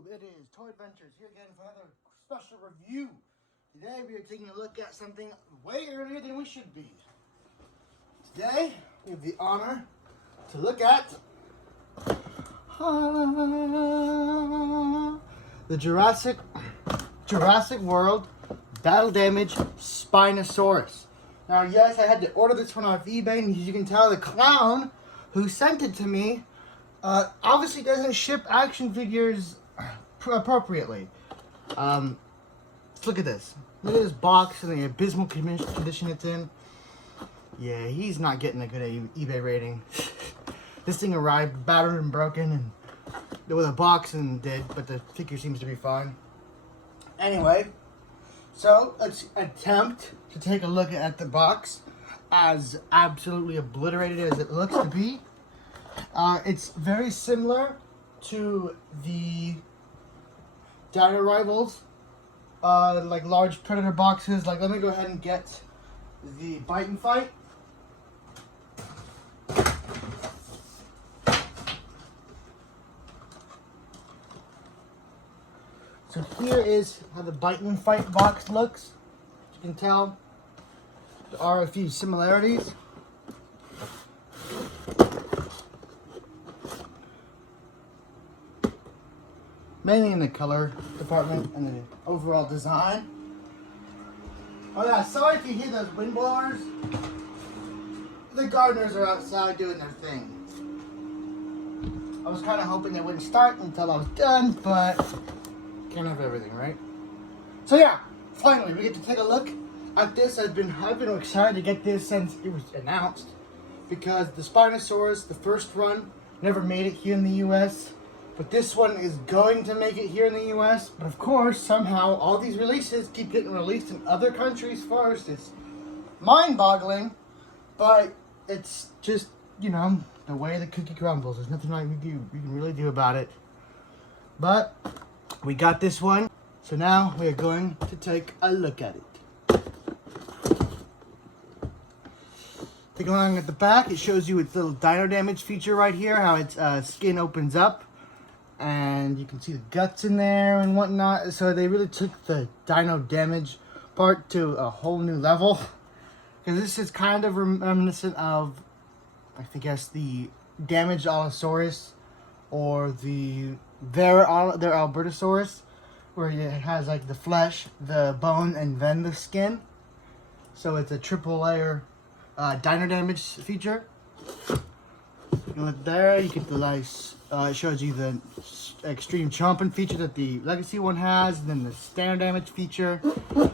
YouTube, it is Toy Adventures here again for another special review. Today we are taking a look at something way earlier than we should be. Today we have the honor to look at the Jurassic World Battle Damage Spinosaurus. Now yes, I had to order this one off eBay, and as you can tell, the clown who sent it to me obviously doesn't ship action figures appropriately. Let's look at this. Look at this box and the abysmal condition it's in. Yeah, he's not getting a good eBay rating. This thing arrived battered and broken and with a box and did, but the figure seems to be fine. Anyway, so let's attempt to take a look at the box, as absolutely obliterated as it looks to be. It's very similar to the Dino Rivals, like large Predator boxes. Like, let me go ahead and get the Bite and Fight. So here is how the Bite and Fight box looks. As you can tell, there are a few similarities. Mainly in the color department and the overall design. Oh yeah, sorry if you hear those wind blowers. The gardeners are outside doing their thing. I was kind of hoping they wouldn't start until I was done, but can't have everything, right? So yeah, finally we get to take a look at this. I've been excited to get this since it was announced, because the Spinosaurus, the first run, never made it here in the US. But this one is going to make it here in the US. But of course, somehow, all these releases keep getting released in other countries first. It's mind-boggling, but it's just, you know, the way the cookie crumbles. There's nothing we can really do about it. But we got this one, so now we are going to take a look at it. Take a look at the back. It shows you its little dino damage feature right here, how its skin opens up. And you can see the guts in there and whatnot. So they really took the dino damage part to a whole new level. Because this is kind of reminiscent of, I guess, the damaged Allosaurus or the their Albertosaurus, where it has like the flesh, the bone, and then the skin. So it's a triple layer dino damage feature. You look there, you get the nice, it shows you the extreme chomping feature that the Legacy one has, and then the standard damage feature.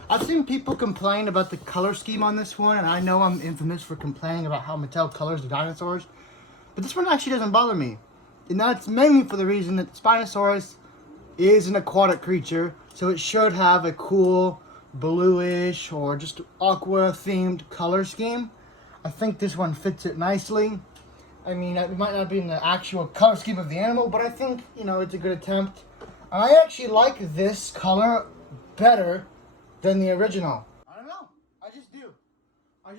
I've seen people complain about the color scheme on this one, and I know I'm infamous for complaining about how Mattel colors the dinosaurs, but this one actually doesn't bother me. And that's mainly for the reason that Spinosaurus is an aquatic creature, so it should have a cool bluish or just aqua themed color scheme. I think this one fits it nicely. I mean, it might not be in the actual color scheme of the animal, but I think, you know, it's a good attempt. I actually like this color better than the original. I don't know. I just do. I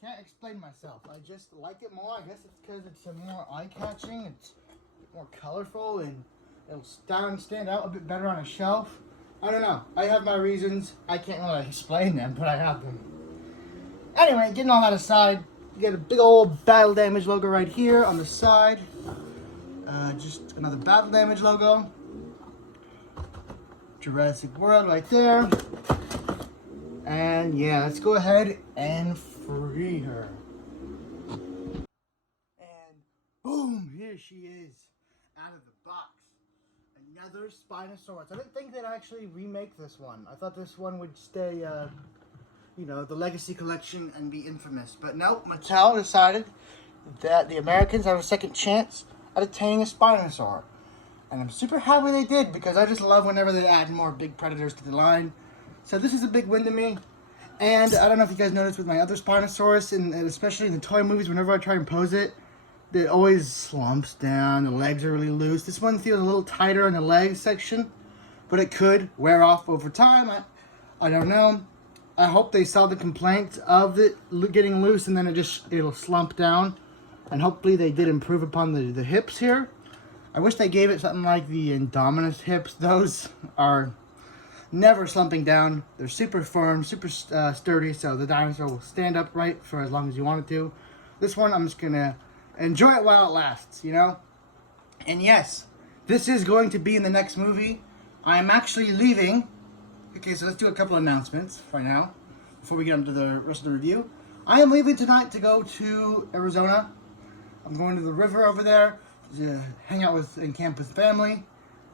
can't explain myself. I just like it more. I guess it's because it's more eye-catching. It's more colorful, and it'll stand out a bit better on a shelf. I don't know. I have my reasons. I can't really explain them, but I have them. Anyway, getting all that aside, you get a big old Battle Damage logo right here on the side. Just another Battle Damage logo. Jurassic World right there. And yeah, let's go ahead and free her. And boom, here she is out of the box. Another Spinosaurus. I didn't think they'd actually remake this one. I thought this one would stay you know, the Legacy collection and be infamous. But no, Mattel decided that the Americans have a second chance at attaining a Spinosaur. And I'm super happy they did, because I just love whenever they add more big predators to the line. So this is a big win to me. And I don't know if you guys noticed with my other Spinosaurus, and especially in the toy movies, whenever I try and pose it, it always slumps down, the legs are really loose. This one feels a little tighter in the leg section, but it could wear off over time. I don't know. I hope they saw the complaints of it getting loose, and then it'll slump down. And hopefully they did improve upon the hips here. I wish they gave it something like the Indominus hips. Those are never slumping down. They're super firm, super sturdy, so the dinosaur will stand upright for as long as you want it to. This one, I'm just gonna enjoy it while it lasts, you know? And yes, this is going to be in the next movie. I'm actually leaving. Okay, so let's do a couple announcements right now before we get into the rest of the review. I am leaving tonight to go to Arizona. I'm going to the river over there to hang out with and camp with family.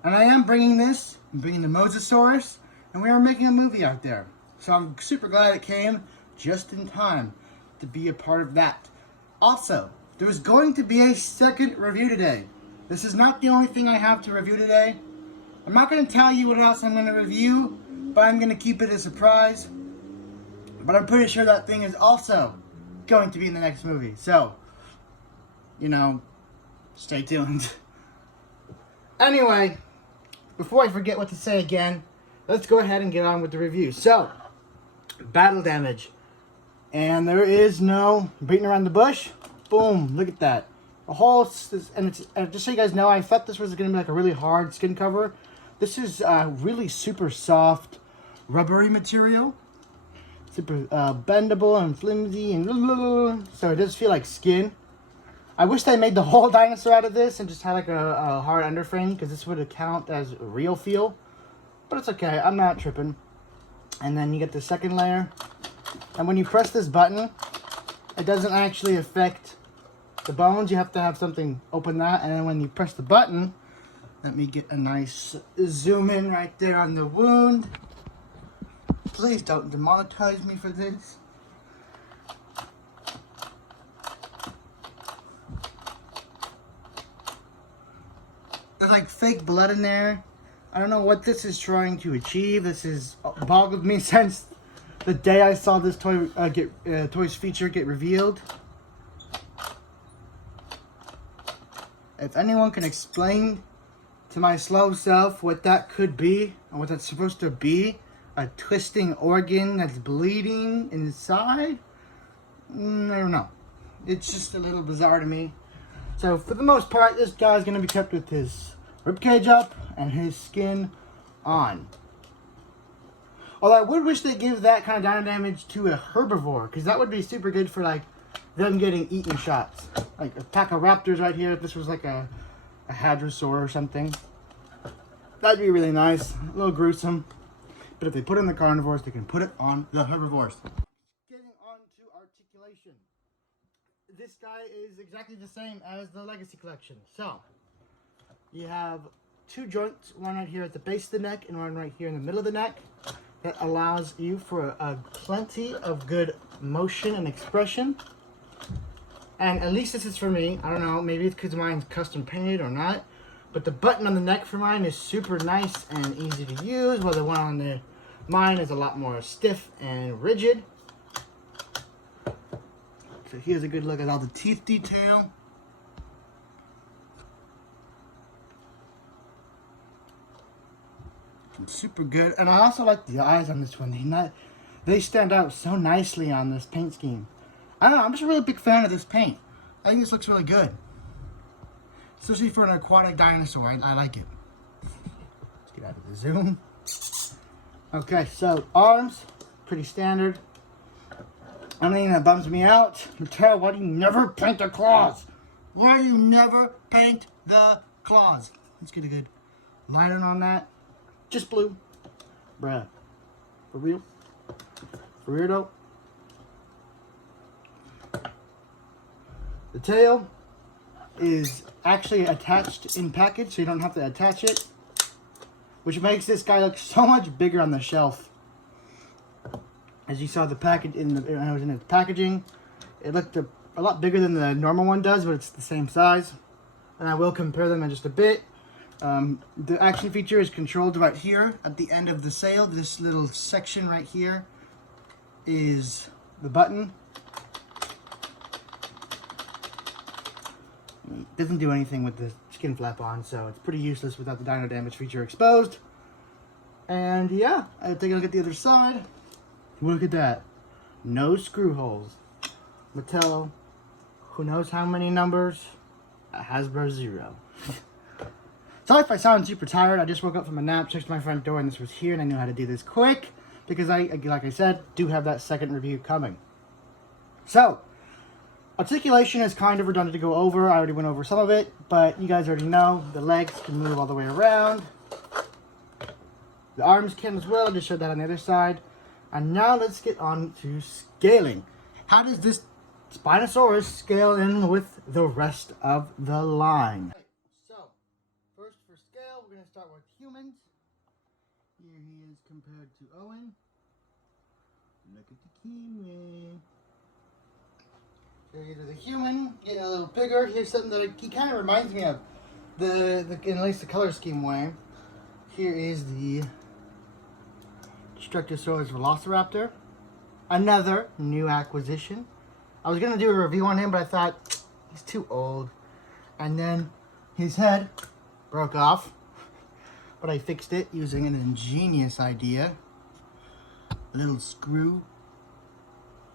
And I am bringing this. I'm bringing the Mosasaurus, and we are making a movie out there. So I'm super glad it came just in time to be a part of that. Also, there's going to be a second review today. This is not the only thing I have to review today. I'm not going to tell you what else I'm going to review, but I'm going to keep it a surprise. But I'm pretty sure that thing is also going to be in the next movie. So, you know, stay tuned. Anyway, before I forget what to say again, let's go ahead and get on with the review. So, battle damage. And there is no beating around the bush. Boom, look at that. A whole, and it's, just so you guys know, I thought this was going to be like a really hard skin cover. This is really super soft, rubbery material. Super bendable and flimsy, and so it does feel like skin. I wish they made the whole dinosaur out of this and just had like a hard underframe, because this would count as real feel. But it's okay, I'm not tripping. And then you get the second layer. And when you press this button, it doesn't actually affect the bones. You have to have something open that. And then when you press the button, let me get a nice zoom in right there on the wound. Please don't demonetize me for this. There's like fake blood in there. I don't know what this is trying to achieve. This has boggled me since the day I saw this toy toy's feature get revealed. If anyone can explain to my slow self what that could be and what that's supposed to be, a twisting organ that's bleeding inside, I don't know. It's just a little bizarre to me. So for the most part, this guy's going to be kept with his ribcage up and his skin on. Although I would wish they give that kind of dino damage to a herbivore, because that would be super good for like them getting eaten shots. Like a pack of raptors right here, if this was like a hadrosaur or something. That'd be really nice. A little gruesome. But if they put it in the carnivores, they can put it on the herbivores. Getting on to articulation. This guy is exactly the same as the Legacy Collection. So, you have two joints, one right here at the base of the neck and one right here in the middle of the neck. That allows you for a plenty of good motion and expression. And at least this is for me. I don't know, maybe it's because mine's custom painted or not. But the button on the neck for mine is super nice and easy to use, while the one on mine is a lot more stiff and rigid. So here's a good look at all the teeth detail. It's super good. And I also like the eyes on this one. They stand out so nicely on this paint scheme. I don't know, I'm just a really big fan of this paint. I think this looks really good. Especially for an aquatic dinosaur, I like it. Let's get out of the zoom. Okay, so arms, pretty standard. Only thing that bums me out, Mattel, why do you never paint the claws? Why do you never paint the claws? Let's get a good light on that. Just blue. Bruh. For real? For real though? The tail is actually attached in package, so you don't have to attach it, which makes this guy look so much bigger on the shelf. As you saw the package when I was in the packaging, it looked a lot bigger than the normal one does, but it's the same size. And I will compare them in just a bit. The action feature is controlled right here at the end of the sail. This little section right here is the button. It doesn't do anything with the skin flap on, so it's pretty useless without the dino damage feature exposed. And yeah, take a look at the other side. Look at that. No screw holes. Mattel, who knows how many numbers? Hasbro 0. Sorry if I sound super tired. I just woke up from a nap, checked my front door, and this was here, and I knew how to do this quick because like I said, do have that second review coming. So, articulation is kind of redundant to go over. I already went over some of it, but you guys already know the legs can move all the way around. The arms can as well. I just showed that on the other side. And now let's get on to scaling. How does this Spinosaurus scale in with the rest of the line? So, first for scale, we're going to start with humans. Here he is compared to Owen. Look at the kiwi. So here's the human, getting a little bigger. Here's something that he kind of reminds me of, in at least the color scheme way. Here is the Destructosaurus Velociraptor. Another new acquisition. I was going to do a review on him, but I thought he's too old. And then his head broke off. But I fixed it using an ingenious idea. A little screw.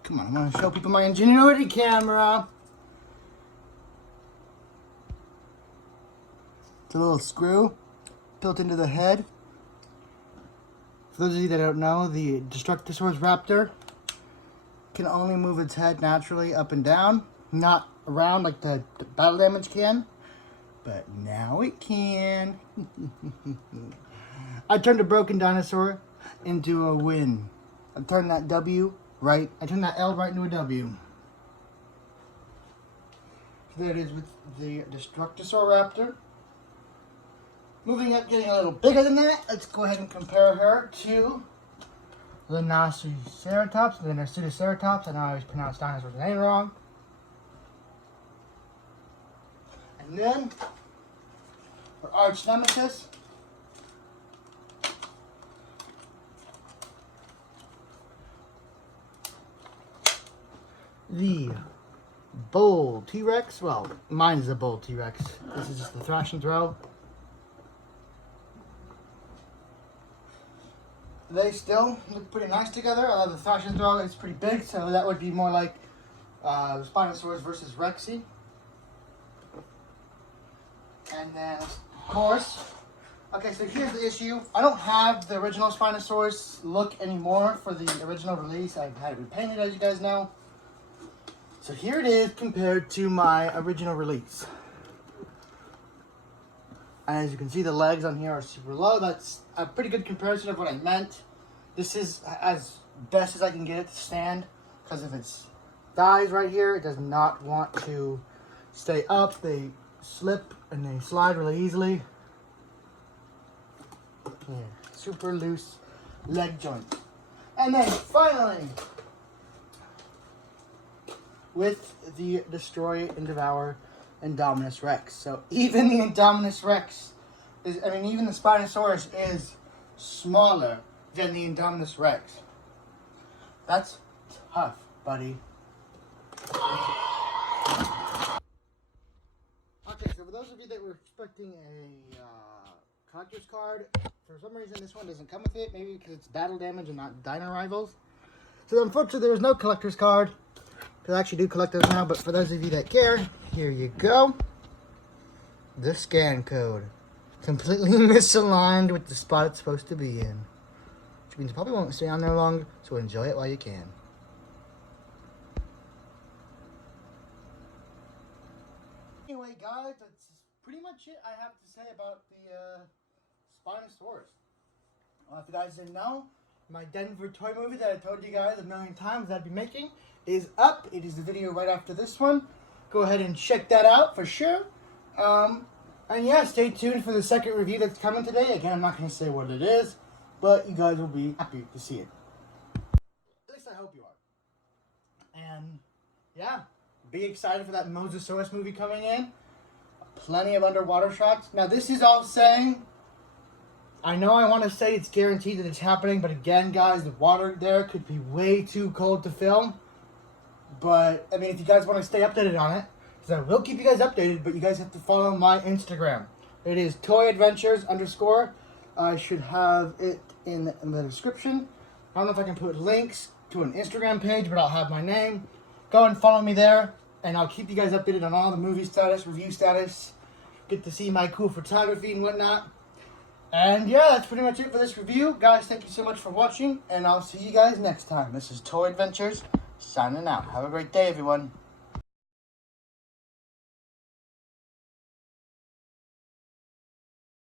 Come on, I want to show people my ingenuity camera. It's a little screw built into the head. For those of you that don't know, the Destructosaurus Raptor can only move its head naturally up and down, not around like the battle damage can. But now it can. I turned a broken dinosaur into a win. I turned that W right. I turned that L right into a W. So there it is with the Destructosaurus Raptor. Moving up, getting a little bigger than that. Let's go ahead and compare her to the Velociraptor, then there's Pseudoceratops. I know I always pronounce dinosaurs' name wrong. And then our arch nemesis, the bull T-Rex. Well, mine is a bull T-Rex. This is just the thrash and throw. They still look pretty nice together. The thrash and throw is pretty big, so that would be more like Spinosaurus versus Rexy. And then, of course, okay, so here's the issue. I don't have the original Spinosaurus look anymore for the original release. I've had it repainted, as you guys know. So here it is compared to my original release. As you can see, the legs on here are super low. That's a pretty good comparison of what I meant. This is as best as I can get it to stand, because if its thighs right here, it does not want to stay up. They slip and they slide really easily. Yeah, super loose leg joints. And then finally, with the Destroy and Devour Indominus Rex. So even the Indominus Rex even the Spinosaurus is smaller than the Indominus Rex. That's tough, buddy. Okay, so for those of you that were expecting a collector's card, for some reason this one doesn't come with it. Maybe because it's battle damage and not Dino Rivals. So unfortunately there is no collector's card. Because I actually do collect those now, but for those of you that care, here you go. The scan code. Completely misaligned with the spot it's supposed to be in. Which means it probably won't stay on there long, so enjoy it while you can. Anyway, guys, that's pretty much it I have to say about the Spinosaurus. Well, if you guys didn't know, my Denver toy movie that I told you guys a million times that I'd be making is up. It is the video right after this one. Go ahead and check that out for sure. And yeah, stay tuned for the second review that's coming today. Again, I'm not going to say what it is, but you guys will be happy to see it. At least I hope you are. And yeah, be excited for that Mosasaurus movie coming in. Plenty of underwater shots. Now this is all saying, I know I want to say it's guaranteed that it's happening, but again, guys, the water there could be way too cold to film. But, I mean, if you guys want to stay updated on it, because I will keep you guys updated, but you guys have to follow my Instagram. It is toyadventures_. I should have it in the description. I don't know if I can put links to an Instagram page, but I'll have my name. Go and follow me there, and I'll keep you guys updated on all the movie status, review status, get to see my cool photography and whatnot. And yeah, that's pretty much it for this review. Guys, thank you so much for watching, and I'll see you guys next time. This is Toy Adventures, signing out. Have a great day, everyone.